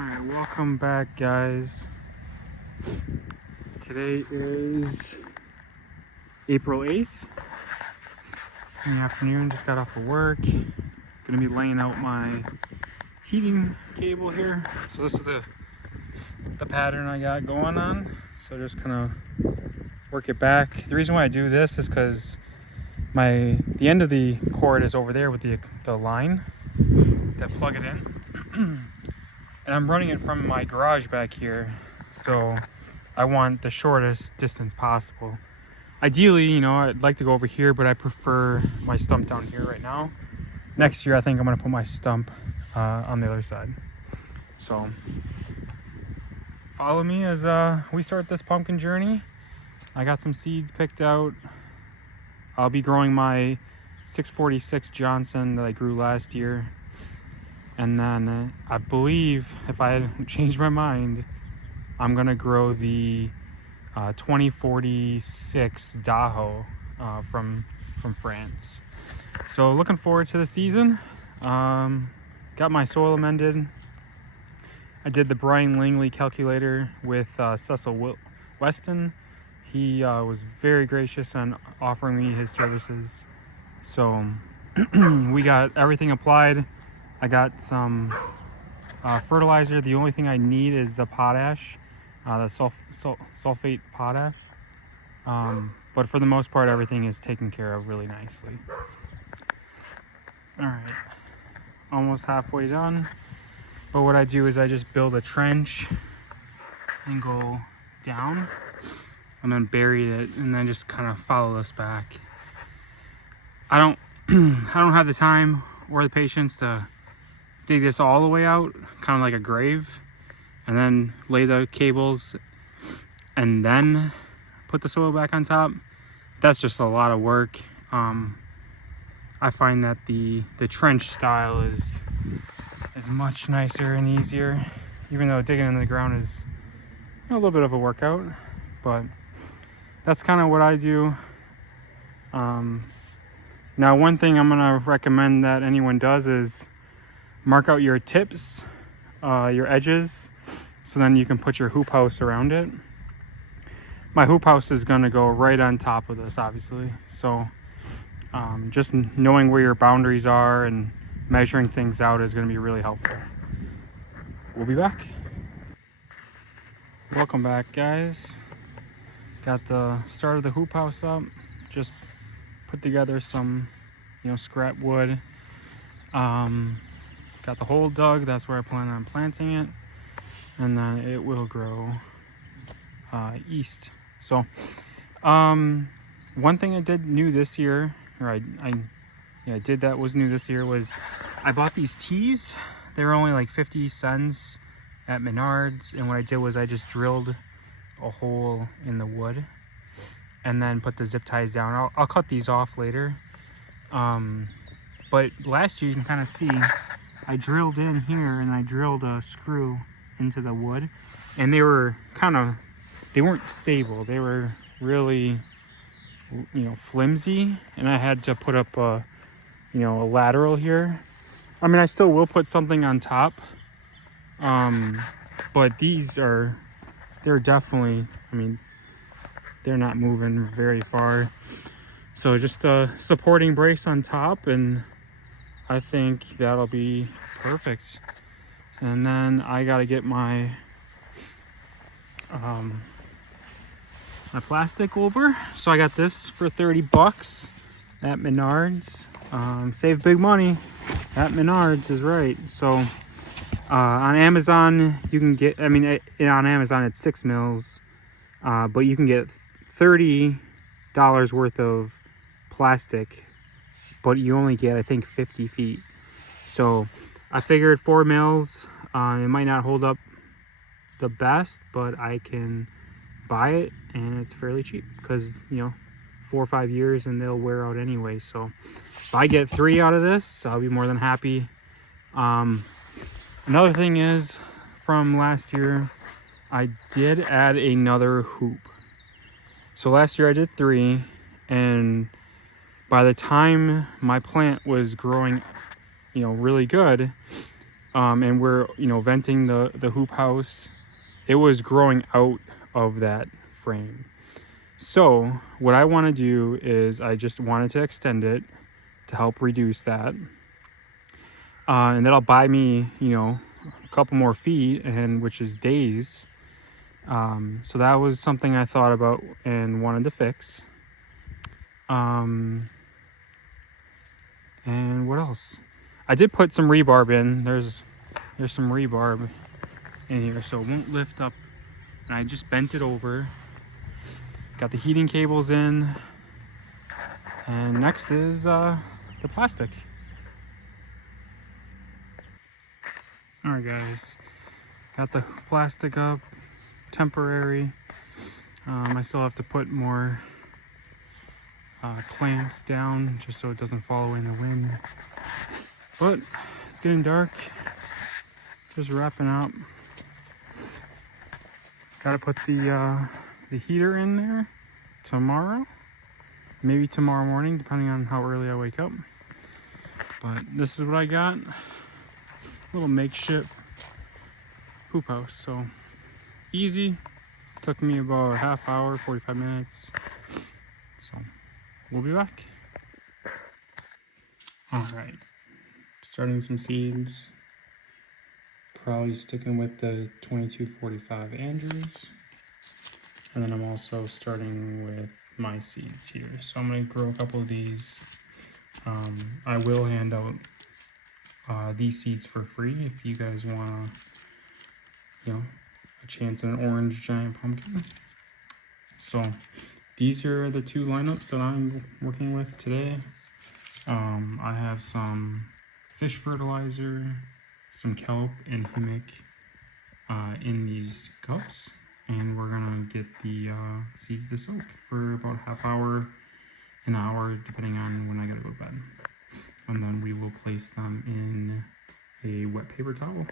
Alright, welcome back, guys. Today is April 8th. It's in the afternoon, just got off of work. Gonna be laying out my heating cable here. So this is the pattern I got going on. So just kind of work it back. The reason why I do this is because the end of the cord is over there with the line that plug it in. And I'm running it from my garage back here, so I want the shortest distance possible. Ideally, you know, I'd like to go over here, but I prefer my stump down here right now. Next year, I think I'm gonna put my stump on the other side. So follow me as we start this pumpkin journey. I got some seeds picked out. I'll be growing my 646 Johnson that I grew last year. And then I believe, if I change my mind, I'm gonna grow the 2046 Daho from France. So looking forward to the season. Got my soil amended. I did the Brian Langley calculator with Cecil Weston. He was very gracious on offering me his services. So we got everything applied. I got some fertilizer. The only thing I need is the potash, the sulfate potash. But for the most part, everything is taken care of really nicely. All right, almost halfway done. But what I do is I just build a trench and go down and then bury it and then just kind of follow this back. I don't have the time or the patience to dig this all the way out, kind of like a grave, and then lay the cables and then put the soil back on top. That's just a lot of work. I find that the trench style is much nicer and easier, even though digging in the ground is a little bit of a workout, but that's kind of what I do. Now, one thing I'm gonna recommend that anyone does is mark out your tips, your edges, so then you can put your hoop house around it. My hoop house is going to go right on top of this, obviously. So just knowing where your boundaries are and measuring things out is going to be really helpful. We'll be back. Welcome back, guys. Got the start of the hoop house up. Just put together some, scrap wood. Got the hole dug. That's where I plan on planting it, and then it will grow east. So one thing I did new this year, or I did that was new this year, was I bought these tees. They were only like 50 cents at Menards, and what I did was I just drilled a hole in the wood and then put the zip ties down. I'll cut these off later, but last year you can kind of see I drilled in here and I drilled a screw into the wood, and they were they weren't stable. They were really, flimsy, and I had to put up a lateral here. I mean, I still will put something on top, but they're definitely, they're not moving very far. So just a supporting brace on top, and I think that'll be perfect. And then I gotta get my my plastic over. So I got this for 30 bucks at Menards. Save big money at Menards is right. So on Amazon you can get, on Amazon it's 6 mils, but you can get $30 worth of plastic, but you only get, I think, 50 feet. So I figured 4 mils, it might not hold up the best, but I can buy it and it's fairly cheap because 4 or 5 years and they'll wear out anyway. So if I get 3 out of this, I'll be more than happy. Another thing is, from last year I did add another hoop. So last year I did 3, and by the time my plant was growing really good, and we're, you know, venting the hoop house, it was growing out of that frame. So what I want to do is I just wanted to extend it to help reduce that. And that'll buy me, you know, a couple more feet, and which is days. So that was something I thought about and wanted to fix. And what else? I did put some rebarb in. There's some rebarb in here, so it won't lift up. And I just bent it over. Got the heating cables in. And next is the plastic. Alright guys, got the plastic up, temporary. I still have to put more clamps down just so it doesn't fall away in the wind. But it's getting dark, just wrapping up. Gotta put the heater in there tomorrow, maybe tomorrow morning, depending on how early I wake up. But this is what I got. Little makeshift hoop house. So easy. Took me about a half hour, 45 minutes. So we'll be back. All right, starting some seeds. Probably sticking with the 2245 Andrusz. And then I'm also starting with my seeds here. So I'm gonna grow a couple of these. I will hand out these seeds for free if you guys want, you know, a chance at an orange giant pumpkin. So these are the two lineups that I'm working with today. I have some fish fertilizer, some kelp and humic in these cups, and we're gonna get the seeds to soak for about a half hour, an hour, depending on when I gotta go to bed. And then we will place them in a wet paper towel.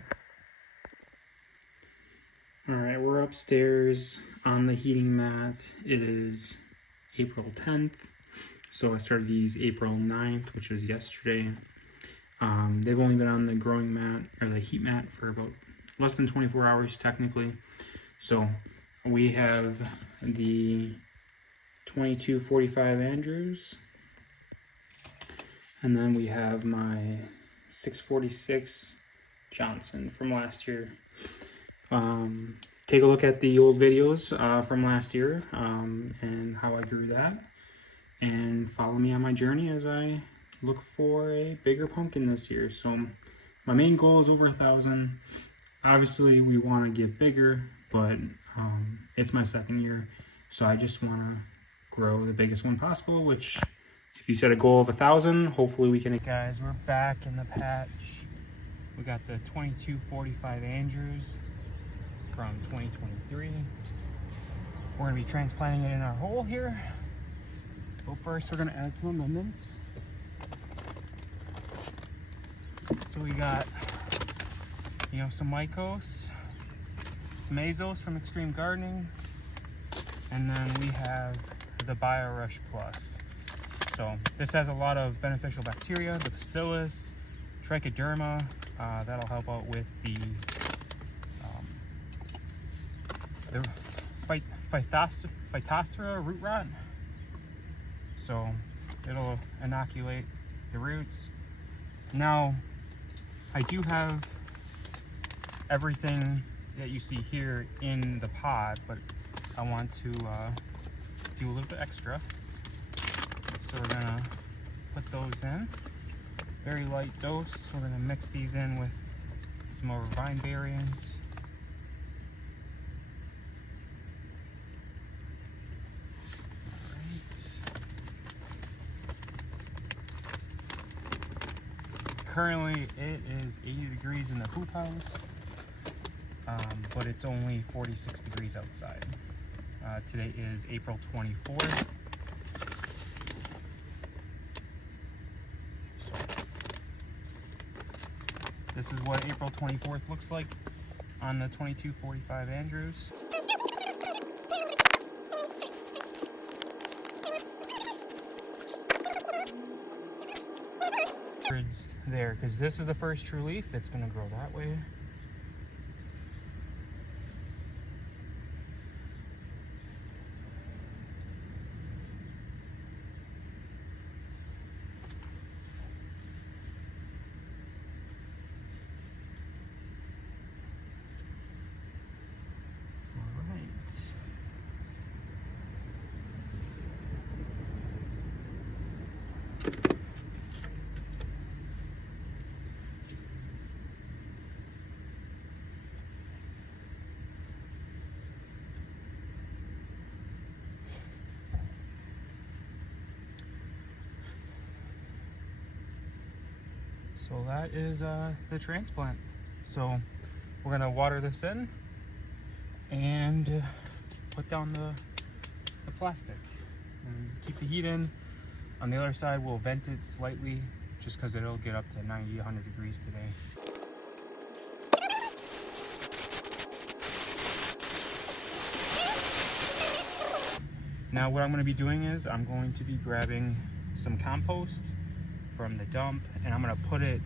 All right, we're upstairs on the heating mat. It is April 10th. So I started these April 9th, which was yesterday. They've only been on the growing mat, or the heat mat, for about less than 24 hours technically. So we have the 2245 Andrusz. And then we have my 646 Johnson from last year. Take a look at the old videos from last year and how I grew that. And follow me on my journey as I look for a bigger pumpkin this year. So my main goal is over 1,000. Obviously we want to get bigger, but it's my second year. So I just want to grow the biggest one possible, which if you set a goal of 1,000, hopefully we can. Guys, we're back in the patch. We got the 2245 Andrusz from 2023. We're gonna be transplanting it in our hole here. But first we're gonna add some amendments. So we got, you know, some Mycos, some Azos from Extreme Gardening, and then we have the BioRush Plus. So this has a lot of beneficial bacteria, the Bacillus, Trichoderma, that'll help out with the Phytophthora root rot. So it'll inoculate the roots. Now, I do have everything that you see here in the pod, but I want to do a little bit extra. So we're gonna put those in. Very light dose. We're gonna mix these in with some more vine berries. Currently it is 80 degrees in the hoop house, but it's only 46 degrees outside. Today is April 24th. So, this is what April 24th looks like on the 2245 Andrusz. there, because this is the first true leaf. It's going to grow that way. So that is the transplant. So we're gonna water this in and put down the plastic and keep the heat in. On the other side, we'll vent it slightly just because it'll get up to 90, 100 degrees today. Now what I'm going to be doing is I'm going to be grabbing some compost from the dump, and I'm going to put it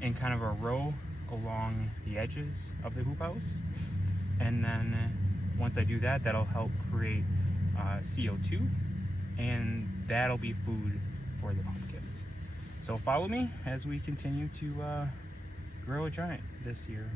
in kind of a row along the edges of the hoop house. And then once I do that, that'll help create CO2, and that'll be food for the pumpkin. So follow me as we continue to grow a giant this year.